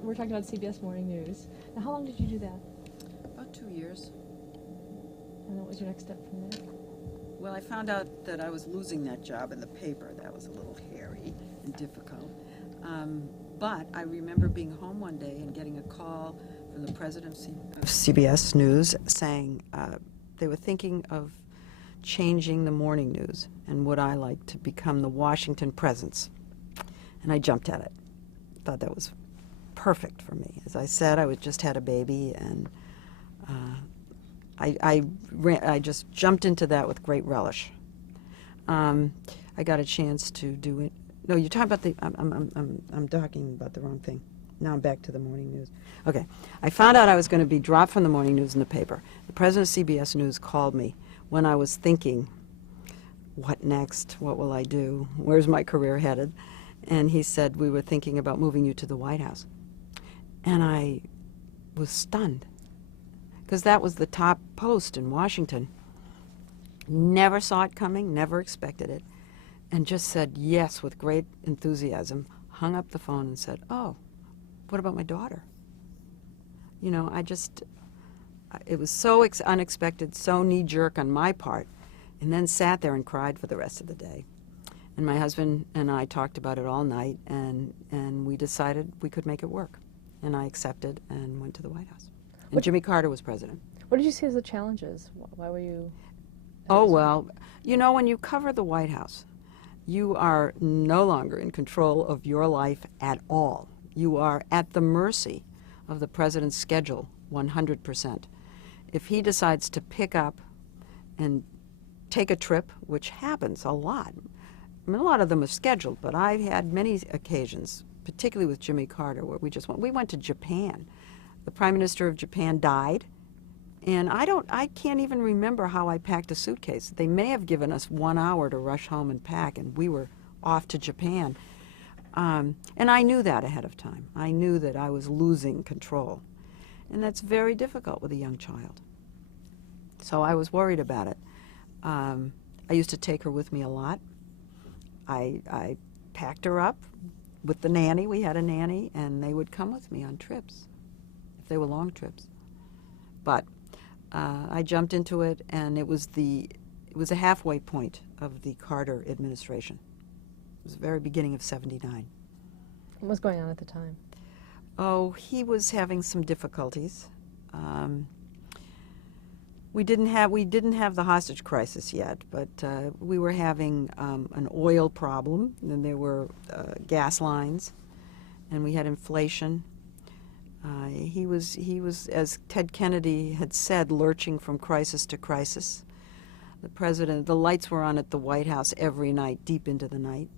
We're talking about CBS Morning News. Now, how long did you do that? About 2 years. And what was your next step from there? Well, I found out that I was losing that job in the paper. That was a little hairy and difficult. But I remember being home one day and getting a call from the president of CBS News saying they were thinking of changing the morning news and would I like to become the Washington presence. And I jumped at it. Thought that was perfect for me. As I said, I just had a baby, and I just jumped into that with great relish. I got a chance to do it. No, you're talking about the. I'm talking about the wrong thing. Now I'm back to the morning news. Okay, I found out I was going to be dropped from the morning news in the paper. The president of CBS News called me when I was thinking, "What next? What will I do? Where's my career headed?" And he said, "We were thinking about moving you to the White House." And I was stunned, because that was the top post in Washington. Never saw it coming, never expected it, and just said yes with great enthusiasm, hung up the phone and said, "Oh, what about my daughter?" You know, it was so unexpected, so knee-jerk on my part, and then sat there and cried for the rest of the day. And my husband and I talked about it all night, and we decided we could make it work. And I accepted and went to the White House. And Jimmy Carter was president. What did you see as the challenges? Why were you... Oh, well, you know, when you cover the White House, you are no longer in control of your life at all. You are at the mercy of the president's schedule 100%. If he decides to pick up and take a trip, which happens a lot, I mean, a lot of them are scheduled, but I've had many occasions, particularly with Jimmy Carter, where we went to Japan. The Prime Minister of Japan died, and I can't even remember how I packed a suitcase. They may have given us 1 hour to rush home and pack, and we were off to Japan. And I knew that ahead of time. I knew that I was losing control. And that's very difficult with a young child. So I was worried about it. I used to take her with me a lot. I packed her up with the nanny. We had a nanny, and they would come with me on trips, if they were long trips. But I jumped into it, and it was a halfway point of the Carter administration. It was the very beginning of '79. What was going on at the time? Oh, he was having some difficulties. We didn't have the hostage crisis yet, but we were having an oil problem, and there were gas lines, and we had inflation. He was, as Ted Kennedy had said, lurching from crisis to crisis. The lights were on at the White House every night, deep into the night.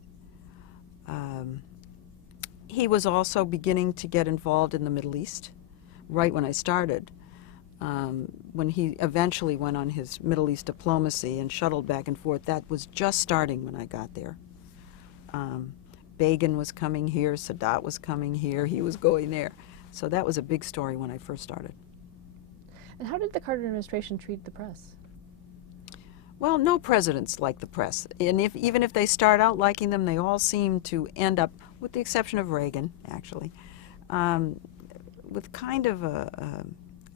He was also beginning to get involved in the Middle East, right when I started. When he eventually went on his Middle East diplomacy and shuttled back and forth, that was just starting when I got there. Begin was coming here, Sadat was coming here, he was going there. So that was a big story when I first started. And how did the Carter administration treat the press? Well, no presidents like the press. And even if they start out liking them, they all seem to end up, with the exception of Reagan, actually, with kind of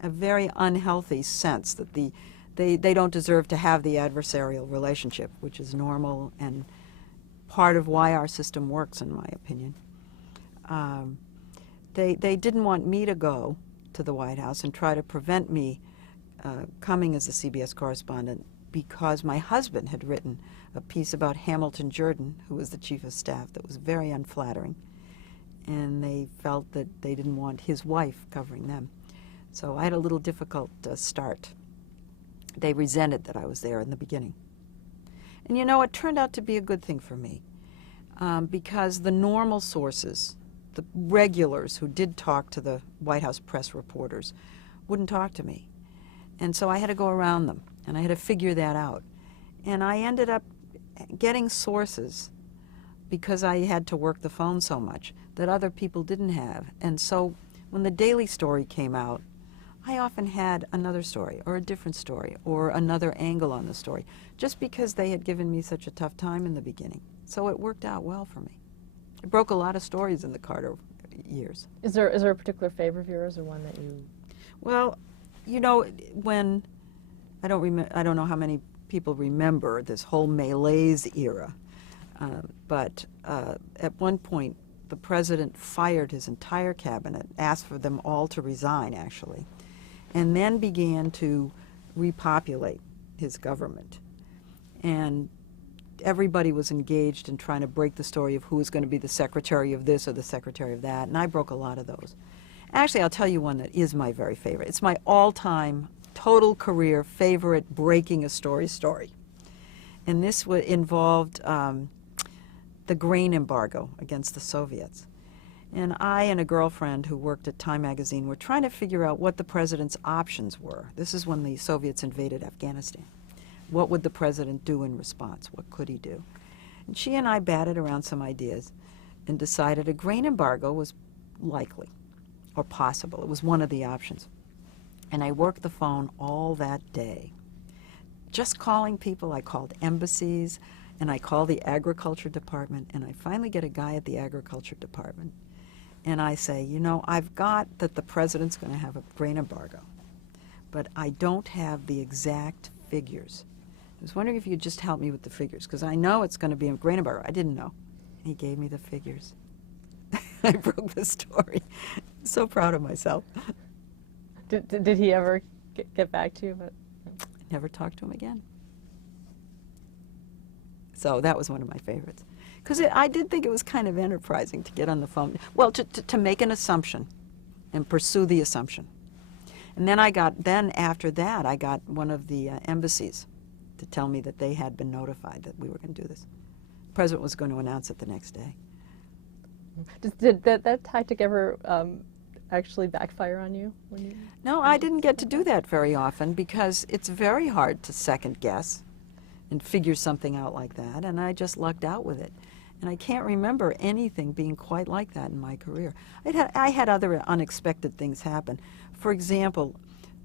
a very unhealthy sense that they don't deserve to have the adversarial relationship, which is normal and part of why our system works, in my opinion. They didn't want me to go to the White House and try to prevent me coming as a CBS correspondent, because my husband had written a piece about Hamilton Jordan, who was the chief of staff, that was very unflattering, and they felt that they didn't want his wife covering them. So I had a little difficult start. They resented that I was there in the beginning. And you know, it turned out to be a good thing for me, because the normal sources, the regulars who did talk to the White House press reporters, wouldn't talk to me. And so I had to go around them, and I had to figure that out. And I ended up getting sources, because I had to work the phone so much, that other people didn't have. And so when the Daily story came out, I often had another story, or a different story, or another angle on the story, just because they had given me such a tough time in the beginning. So it worked out well for me. It broke a lot of stories in the Carter years. Is there a particular favorite of yours, or one that you? Well, you know, when I don't know how many people remember this whole malaise era, but at one point the president fired his entire cabinet, asked for them all to resign, actually, and then began to repopulate his government. And everybody was engaged in trying to break the story of who was going to be the secretary of this or the secretary of that, and I broke a lot of those. Actually, I'll tell you one that is my very favorite. It's my all-time, total career favorite breaking a story. And this involved the grain embargo against the Soviets. And I and a girlfriend who worked at Time magazine were trying to figure out what the president's options were. This is when the Soviets invaded Afghanistan. What would the president do in response? What could he do? And she and I batted around some ideas and decided a grain embargo was likely or possible. It was one of the options. And I worked the phone all that day. Just calling people. I called embassies, and I called the agriculture department, and I finally get a guy at the agriculture department. And I say, you know, I've got that the president's going to have a grain embargo, but I don't have the exact figures. I was wondering if you'd just help me with the figures, because I know it's going to be a grain embargo. I didn't know. And he gave me the figures. I broke the story. So proud of myself. Did he ever get back to you? But never talked to him again. So that was one of my favorites. Because I did think it was kind of enterprising to get on the phone. Well, to make an assumption and pursue the assumption. And then after that, I got one of the embassies to tell me that they had been notified that we were going to do this. The president was going to announce it the next day. Did that tactic ever actually backfire on you? No, I didn't get to do that very often because it's very hard to second guess and figure something out like that, and I just lucked out with it. And I can't remember anything being quite like that in my career. I had other unexpected things happen. For example,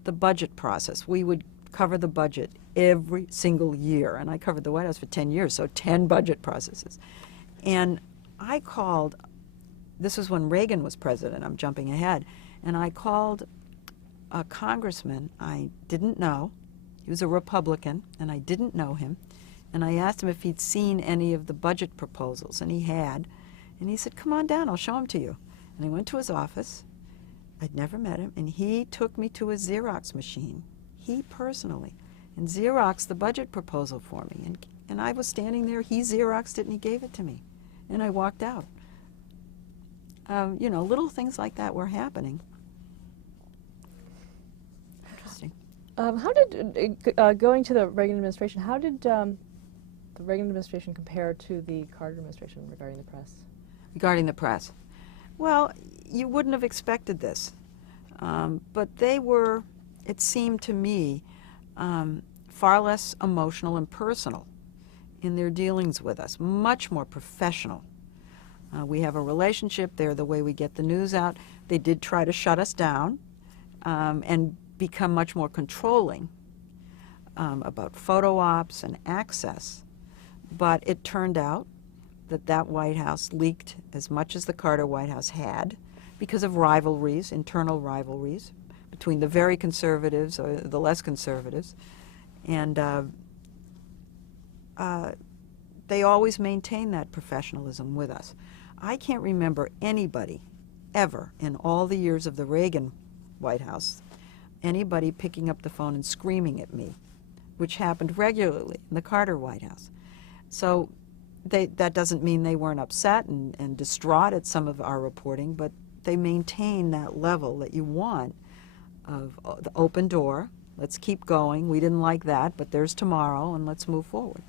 the budget process. We would cover the budget every single year, and I covered the White House for 10 years, so 10 budget processes. And I called, this was when Reagan was president, I'm jumping ahead, and I called a congressman I didn't know. He was a Republican, and I didn't know him. And I asked him if he'd seen any of the budget proposals, and he had. And he said, come on down, I'll show them to you. And I went to his office. I'd never met him, and he took me to a Xerox machine, he personally, and Xeroxed the budget proposal for me. And I was standing there, he Xeroxed it, and he gave it to me. And I walked out. You know, little things like that were happening. Interesting. How did, going to the Reagan administration, how did the Reagan administration compare to the Carter administration regarding the press? Regarding the press? Well, you wouldn't have expected this. But they were, it seemed to me, far less emotional and personal in their dealings with us, much more professional. We have a relationship. They're the way we get the news out. They did try to shut us down and become much more controlling about photo ops and access. But it turned out that that White House leaked as much as the Carter White House had because of rivalries, internal rivalries, between the very conservatives or the less conservatives. And they always maintained that professionalism with us. I can't remember anybody ever in all the years of the Reagan White House, anybody picking up the phone and screaming at me, which happened regularly in the Carter White House. So that doesn't mean they weren't upset and distraught at some of our reporting, but they maintain that level that you want of the open door. Let's keep going. We didn't like that, but there's tomorrow, and let's move forward.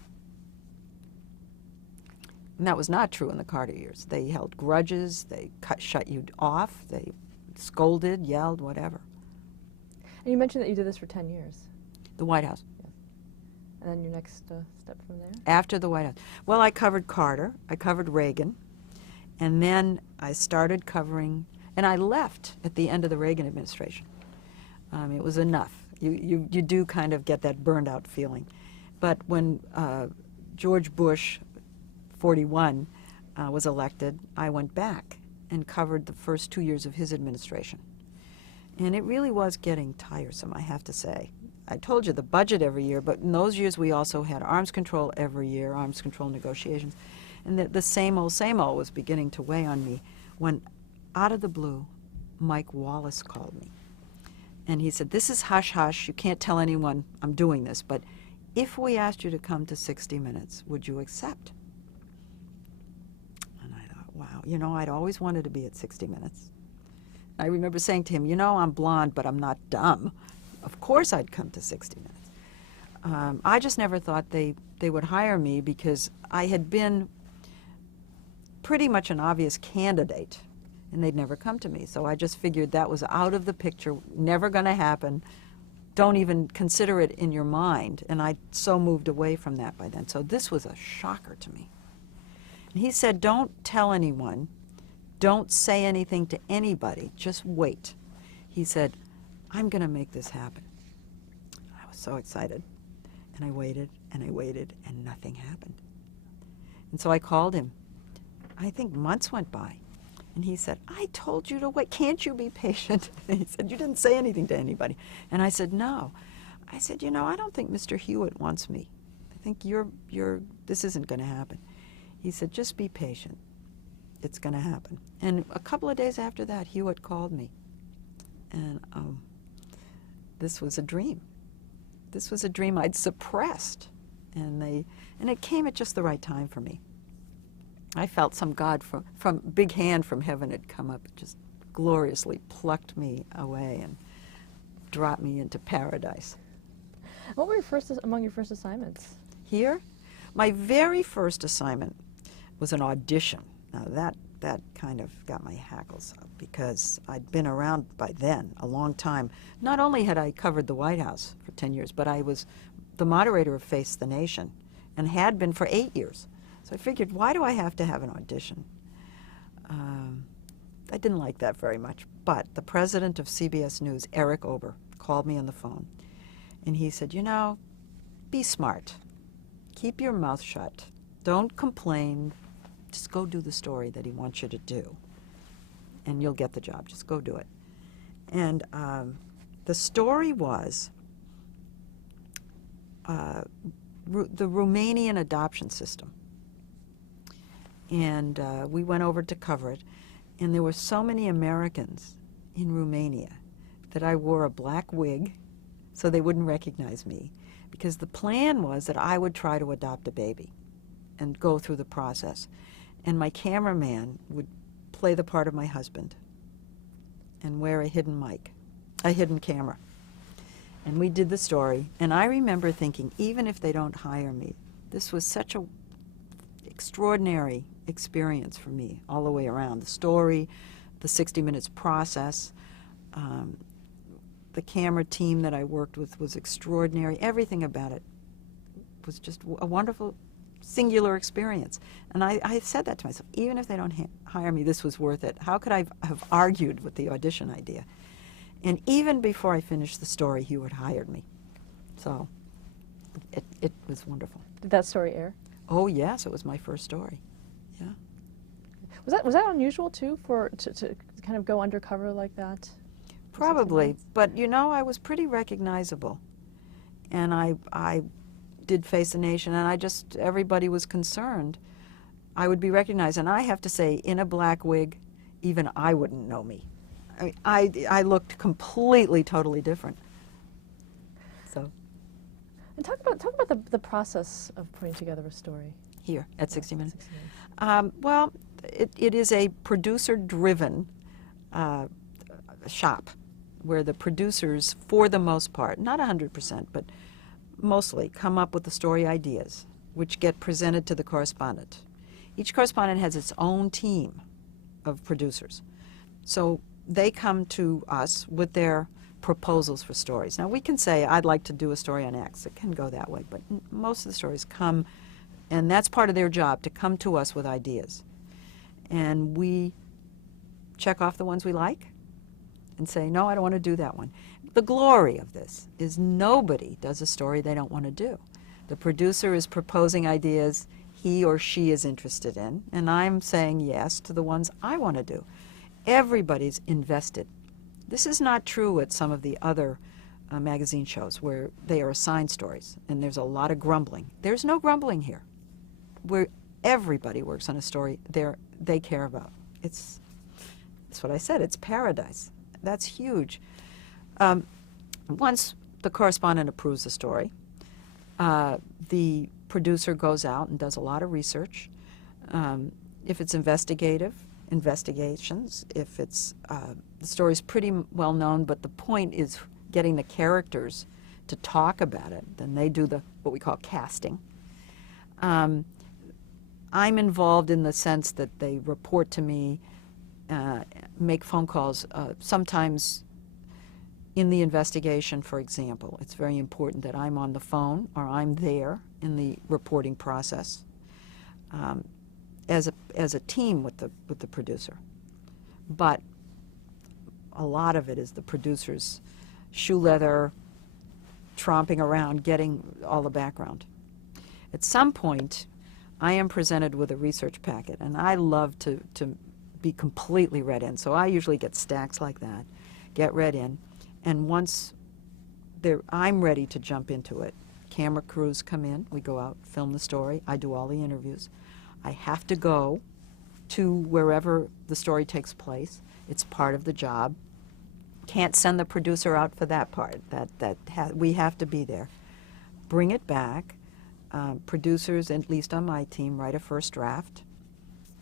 And that was not true in the Carter years. They held grudges. They shut you off. They scolded, yelled, whatever. And you mentioned that you did this for 10 years. The White House. Yes. And then your next step from there? After the White House. Well, I covered Carter. I covered Reagan. And then I started covering, and I left at the end of the Reagan administration. It was enough. You do kind of get that burned out feeling. But when George Bush, 41, was elected, I went back. and covered the first 2 years of his administration. And it really was getting tiresome, I have to say. I told you the budget every year, but in those years we also had arms control every year, arms control negotiations. And the same old was beginning to weigh on me when, out of the blue, Mike Wallace called me. And he said, "This is hush-hush. You can't tell anyone I'm doing this, but if we asked you to come to 60 Minutes, would you accept?" And I thought, wow, you know, I'd always wanted to be at 60 Minutes. I remember saying to him, "You know, I'm blonde, but I'm not dumb. Of course I'd come to 60 Minutes." I just never thought they would hire me because I had been pretty much an obvious candidate, and they'd never come to me. So I just figured that was out of the picture, never going to happen. Don't even consider it in your mind. And I so moved away from that by then. So this was a shocker to me. And he said, "Don't tell anyone. Don't say anything to anybody. Just wait." He said, "I'm going to make this happen." I was so excited. And I waited, and nothing happened. And so I called him. I think months went by. And he said, "I told you to wait. Can't you be patient?" And he said, "You didn't say anything to anybody." And I said, "No." I said, "You know, I don't think Mr. Hewitt wants me. I think this isn't going to happen." He said, "Just be patient. It's going to happen." And a couple of days after that, Hewitt called me. And this was a dream. This was a dream I'd suppressed. And it came at just the right time for me. I felt some God from big hand from heaven had come up, just gloriously plucked me away and dropped me into paradise. What were among your first assignments? Here, my very first assignment was an audition. Now that kind of got my hackles up because I'd been around by then a long time. Not only had I covered the White House for 10 years, but I was the moderator of Face the Nation and had been for 8 years. So I figured, why do I have to have an audition? I didn't like that very much. But the president of CBS News, Eric Ober, called me on the phone. And he said, "You know, be smart. Keep your mouth shut. Don't complain. Just go do the story that he wants you to do. And you'll get the job. Just go do it." And the story was the Romanian adoption system. And we went over to cover it. And there were so many Americans in Romania that I wore a black wig so they wouldn't recognize me. Because the plan was that I would try to adopt a baby and go through the process. And my cameraman would play the part of my husband and wear a hidden camera. And we did the story. And I remember thinking, even if they don't hire me, this was such an extraordinary experience for me all the way around. The story, the 60 Minutes process, the camera team that I worked with was extraordinary. Everything about it was just a wonderful, singular experience. And I said that to myself, even if they don't hire me, this was worth it. How could I have argued with the audition idea? And even before I finished the story, Hewitt hired me. So it was wonderful. Did that story air? Oh, yes, it was my first story. Yeah. Was that unusual, too, to kind of go undercover like that? Probably, but you know, I was pretty recognizable. And I did Face the Nation, and everybody was concerned I would be recognized. And I have to say, in a black wig, even I wouldn't know me. I mean, I looked completely, totally different. So. And talk about the process of putting together a story. Here, at 60 Minutes. 60 Minutes. Well, it is a producer-driven shop where the producers, for the most part, not 100%, but mostly, come up with the story ideas, which get presented to the correspondent. Each correspondent has its own team of producers. So they come to us with their proposals for stories. Now, we can say, I'd like to do a story on X. It can go that way, but most of the stories come, and that's part of their job, to come to us with ideas. And we check off the ones we like and say, no, I don't want to do that one. The glory of this is nobody does a story they don't want to do. The producer is proposing ideas. he or she is interested in, and I'm saying yes to the ones I want to do. Everybody's invested. This is not true at some of the other magazine shows where they are assigned stories and there's a lot of grumbling. There's no grumbling here. Where everybody works on a story they care about. That's what I said, it's paradise. That's huge. Once the correspondent approves the story, the producer goes out and does a lot of research. If it's investigations. If it's the story's pretty well known, but the point is getting the characters to talk about it, then they do what we call casting. I'm involved in the sense that they report to me, make phone calls. Sometimes in the investigation, for example, it's very important that I'm on the phone or I'm there in the reporting process as a team with the producer. But a lot of it is the producer's shoe leather, tromping around, getting all the background. At some point, I am presented with a research packet, and I love to be completely read in. So I usually get stacks like that, get read in, and once I'm ready to jump into it, camera crews come in, we go out, film the story, I do all the interviews. I have to go to wherever the story takes place. It's part of the job. Can't send the producer out for that part. We have to be there. Bring it back. Producers, at least on my team, write a first draft,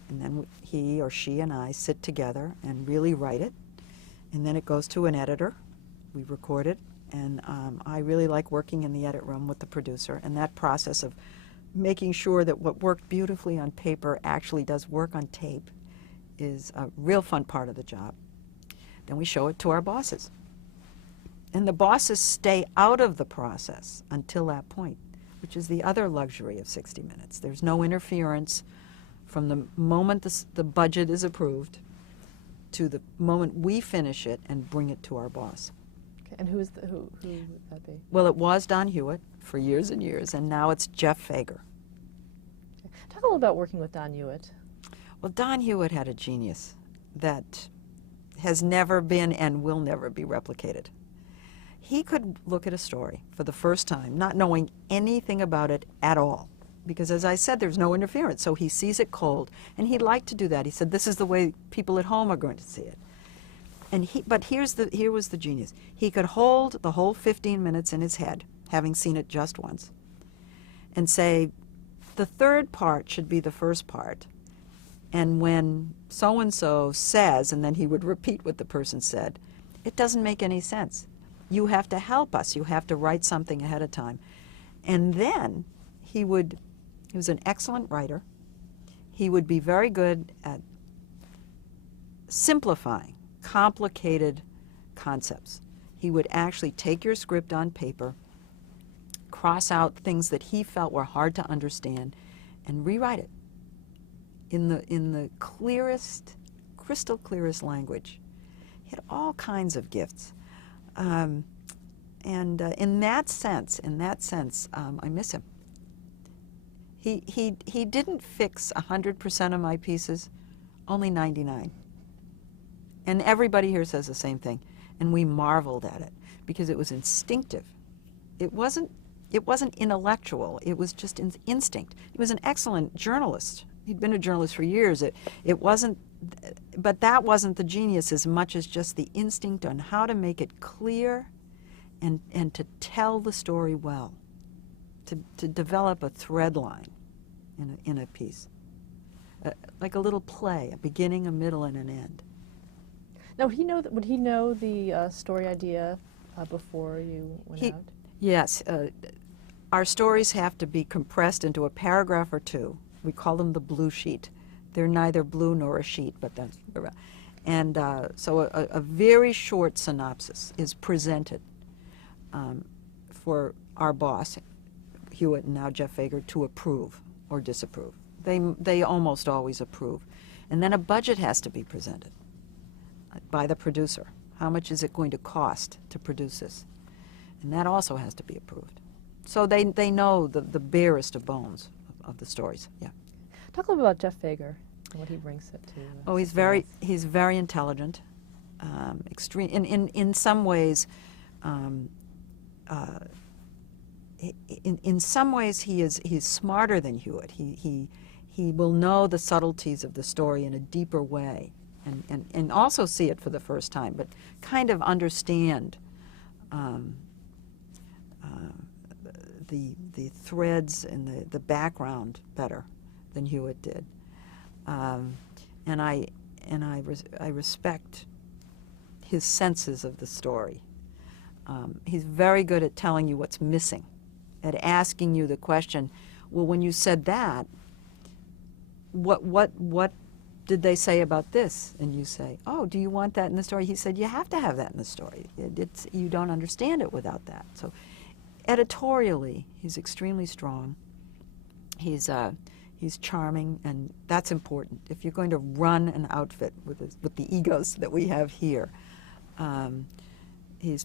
and then he or she and I sit together and really write it, and then it goes to an editor. We record it, and I really like working in the edit room with the producer, and that process of making sure that what worked beautifully on paper actually does work on tape is a real fun part of the job. Then we show it to our bosses. And the bosses stay out of the process until that point, which is the other luxury of 60 Minutes. There's no interference from the moment the budget is approved to the moment we finish it and bring it to our boss. Okay. And who would that be? Well, it was Don Hewitt for years and years, and now it's Jeff Fager. Okay. Talk a little about working with Don Hewitt. Well, Don Hewitt had a genius that has never been and will never be replicated. He could look at a story for the first time, not knowing anything about it at all, because as I said, there's no interference, so he sees it cold, and he'd like to do that. He said, this is the way people at home are going to see it. But here was the genius. He could hold the whole 15 minutes in his head, having seen it just once, and say, the third part should be the first part. And when so-and-so says, and then he would repeat what the person said, it doesn't make any sense. You have to help us. You have to write something ahead of time. And then he was an excellent writer. He would be very good at simplifying complicated concepts. He would actually take your script on paper, cross out things that he felt were hard to understand, and rewrite it in the clearest, crystal clearest language. He had all kinds of gifts. In that sense, I miss him. He didn't fix 100% of my pieces, only 99. And everybody here says the same thing. And we marveled at it because it was instinctive. It wasn't intellectual. It was just instinct. He was an excellent journalist. He'd been a journalist for years. But that wasn't the genius as much as just the instinct on how to make it clear and to tell the story well, to develop a thread line in a piece, like a little play, a beginning, a middle, and an end. Now, would he know the story idea before you went out? Yes. Our stories have to be compressed into a paragraph or two. We call them the blue sheet. They're neither blue nor a sheet, but that's... And so a very short synopsis is presented for our boss, Hewitt, and now Jeff Fager, to approve or disapprove. They almost always approve. And then a budget has to be presented by the producer. How much is it going to cost to produce this? And that also has to be approved. So they know the barest of bones of the stories. Yeah. Talk a little bit about Jeff Fager and what he brings it to. Oh, he's very intelligent. Extreme in some ways. In some ways, he's smarter than Hewitt. He will know the subtleties of the story in a deeper way, and also see it for the first time, but kind of understand the threads and the background better than Hewitt did. And I respect his senses of the story. He's very good at telling you what's missing, at asking you the question, well, when you said that, what did they say about this? And you say, oh, do you want that in the story? He said, you have to have that in the story. You don't understand it without that. So editorially, he's extremely strong. He's charming, and that's important. If you're going to run an outfit with the egos that we have here, he's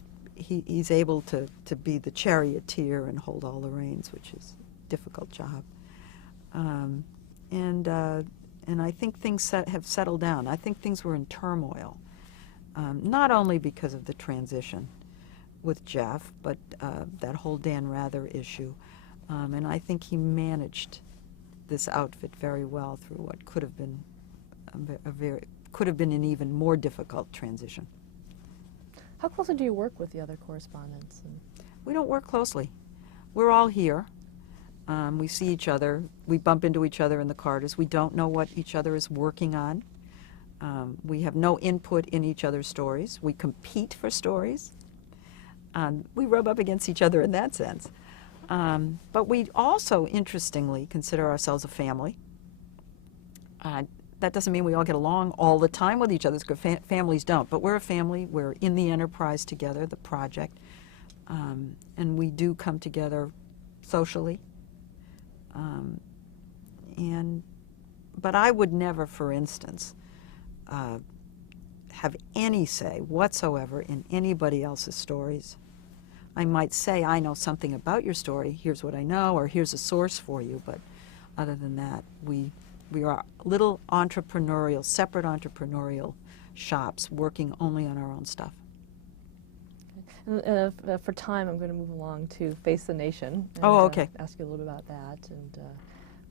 able to be the charioteer and hold all the reins, which is a difficult job. And I think things have settled down. I think things were in turmoil, not only because of the transition with Jeff, but that whole Dan Rather issue. And I think he managed this outfit very well through what could have been an even more difficult transition. How closely do you work with the other correspondents? We don't work closely. We're all here. We see each other. We bump into each other in the corridors. We don't know what each other is working on. We have no input in each other's stories. We compete for stories. We rub up against each other in that sense. But we also, interestingly, consider ourselves a family. That doesn't mean we all get along all the time with each other, because families don't. But we're a family. We're in the enterprise together, the project. And we do come together socially. But I would never, for instance, have any say whatsoever in anybody else's stories. I might say, I know something about your story, here's what I know, or here's a source for you, but other than that, we are little entrepreneurial, separate entrepreneurial shops working only on our own stuff. And, for time, I'm going to move along to Face the Nation. And, oh, okay. Ask you a little bit about that and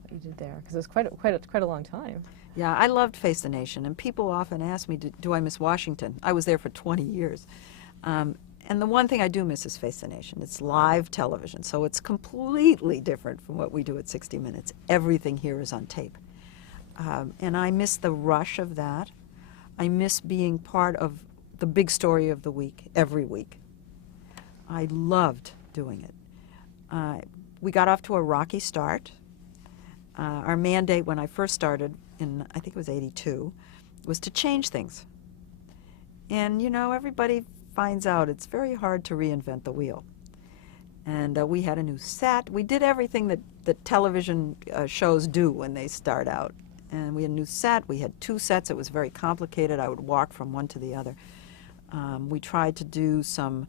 what you did there, because it was quite a long time. Yeah, I loved Face the Nation, and people often ask me, do I miss Washington? I was there for 20 years. And the one thing I do miss is Face the Nation. It's live television, so it's completely different from what we do at 60 Minutes. Everything here is on tape. And I miss the rush of that. I miss being part of the big story of the week, every week. I loved doing it. We got off to a rocky start. Our mandate when I first started in, I think it was '82, was to change things. And, you know, everybody finds out it's very hard to reinvent the wheel. And we had a new set. We did everything that television shows do when they start out. And we had a new set. We had 2 sets. It was very complicated. I would walk from one to the other. We tried to do some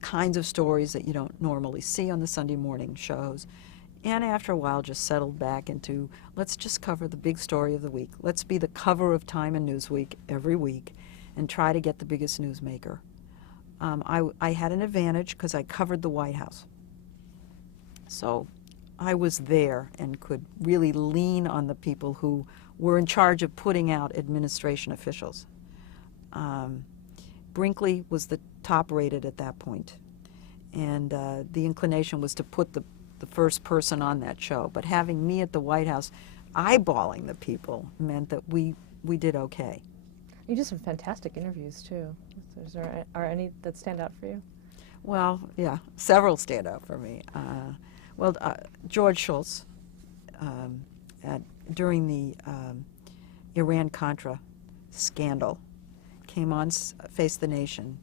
kinds of stories that you don't normally see on the Sunday morning shows. And after a while just settled back into, let's just cover the big story of the week. Let's be the cover of Time and Newsweek every week and try to get the biggest newsmaker. I had an advantage because I covered the White House. So I was there and could really lean on the people who were in charge of putting out administration officials. Brinkley was the top rated at that point, and the inclination was to put the first person on that show. But having me at the White House eyeballing the people meant that we did okay. You did some fantastic interviews, too. Are any that stand out for you? Well, yeah, several stand out for me. George Shultz, during the Iran-Contra scandal, came on Face the Nation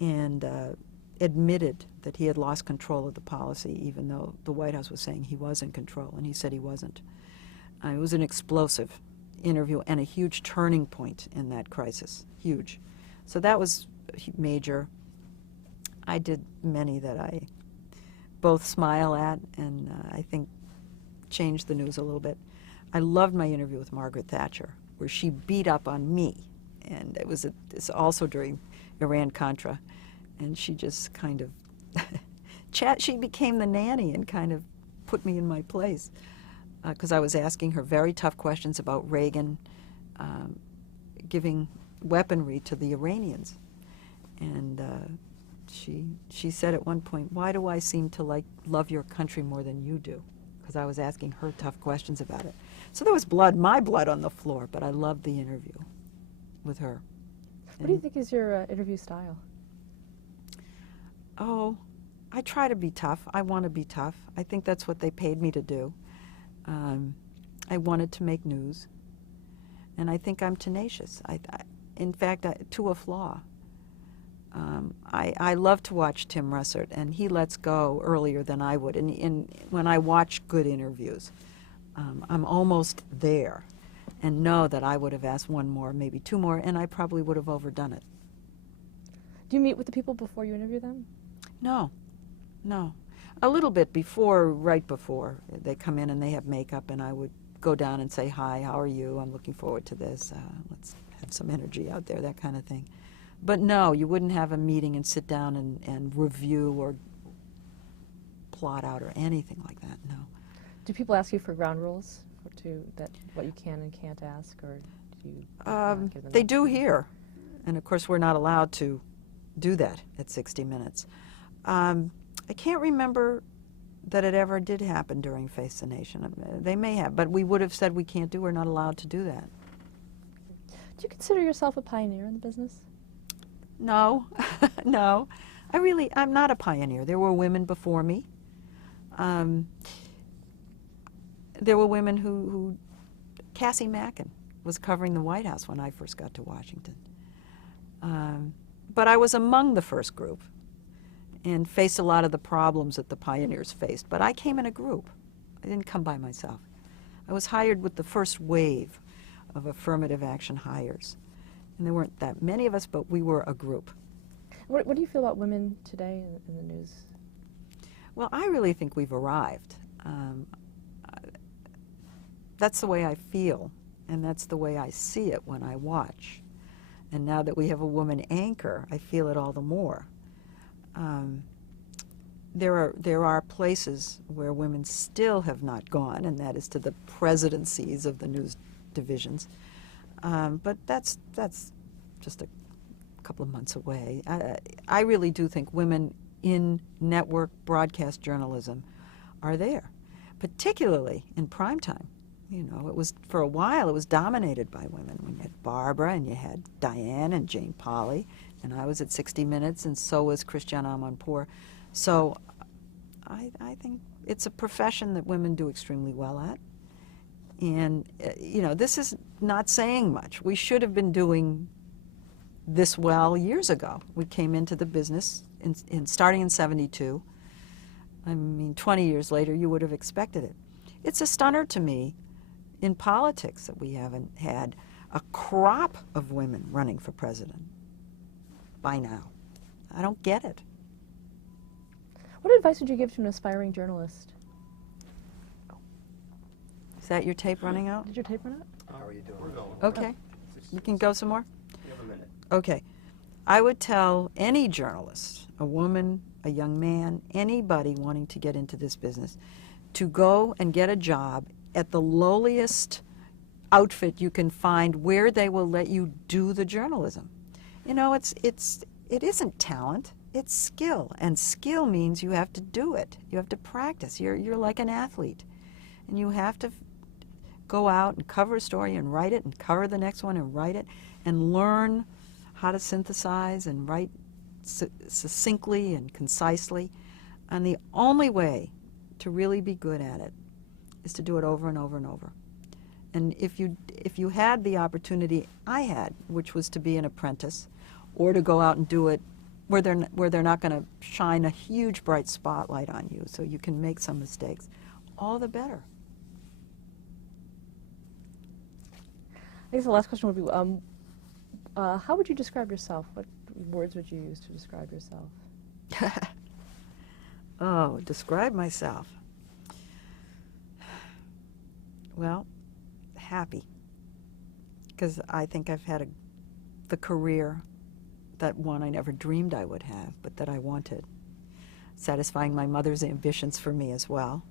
and admitted that he had lost control of the policy, even though the White House was saying he was in control, and he said he wasn't. It was an explosive interview and a huge turning point in that crisis, huge. So that was major. I did many that I both smile at and I think change the news a little bit. I loved my interview with Margaret Thatcher, where she beat up on me, and it's also during Iran-Contra, and she just kind of she became the nanny and kind of put me in my place, because I was asking her very tough questions about Reagan giving weaponry to the Iranians. And she said at one point, "Why do I seem to love your country more than you do?" Because I was asking her tough questions about it. So there was my blood on the floor, but I loved the interview with her. What do you think is your interview style? Oh, I try to be tough. I want to be tough. I think that's what they paid me to do. I wanted to make news, and I think I'm tenacious. In fact, to a flaw. I love to watch Tim Russert, and he lets go earlier than I would. And when I watch good interviews, I'm almost there and know that I would have asked one more, maybe two more, and I probably would have overdone it. Do you meet with the people before you interview them? No. A little bit before, right before. They come in and they have makeup, and I would go down and say, "Hi, how are you? I'm looking forward to this. Let's have some energy out there," that kind of thing. But no, you wouldn't have a meeting and sit down and review or plot out or anything like that, no. Do people ask you for ground rules what you can and can't ask, or do you give them They that? do here. And of course, we're not allowed to do that at 60 Minutes. I can't remember that it ever did happen during Face the Nation. They may have, but we would have said we can't we're not allowed to do that. Do you consider yourself a pioneer in the business? No, no. I'm not a pioneer. There were women before me. There were women who Cassie Mackin was covering the White House when I first got to Washington. But I was among the first group and faced a lot of the problems that the pioneers faced. But I came in a group. I didn't come by myself. I was hired with the first wave of affirmative action hires. And there weren't that many of us, but we were a group. What do you feel about women today in the news? Well, I really think we've arrived. That's the way I feel, and that's the way I see it when I watch. And now that we have a woman anchor, I feel it all the more. There are places where women still have not gone, and that is to the presidencies of the news divisions. But that's just a couple of months away. I really do think women in network broadcast journalism are there, particularly in prime time. You know, it was, for a while, it was dominated by women. When you had Barbara, and you had Diane and Jane Pauley, and I was at 60 Minutes, and so was Christiane Amanpour. So I think it's a profession that women do extremely well at. And, you know, this is not saying much. We should have been doing this well years ago. We came into the business starting in '72. I mean, 20 years later, you would have expected it. It's a stunner to me in politics that we haven't had a crop of women running for president by now. I don't get it. What advice would you give to an aspiring journalist? Is that your tape running out? Did your tape run out? How are you doing? We're going. Okay. You can go some more? You have a minute. Okay. I would tell any journalist, a woman, a young man, anybody wanting to get into this business, to go and get a job at the lowliest outfit you can find where they will let you do the journalism. You know, it isn't talent, it's skill. And skill means you have to do it. You have to practice. You're like an athlete. And you have to go out and cover a story and write it and cover the next one and write it and learn how to synthesize and write succinctly and concisely. And the only way to really be good at it is to do it over and over and over. And if you had the opportunity I had, which was to be an apprentice, or to go out and do it where they're not going to shine a huge bright spotlight on you, so you can make some mistakes, all the better. I guess the last question would be, how would you describe yourself? What words would you use to describe yourself? Oh, describe myself. Well, happy, because I think I've had the career that one I never dreamed I would have, but that I wanted, satisfying my mother's ambitions for me as well.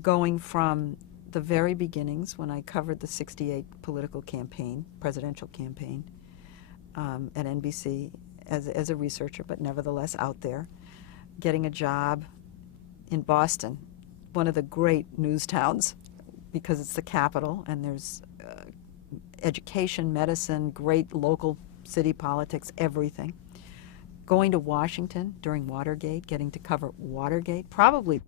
Going from the very beginnings when I covered the '68 political campaign, presidential campaign, at NBC as a researcher, but nevertheless out there, getting a job in Boston, one of the great news towns, because it's the capital and there's education, medicine, great local city politics, everything. Going to Washington during Watergate, getting to cover Watergate, probably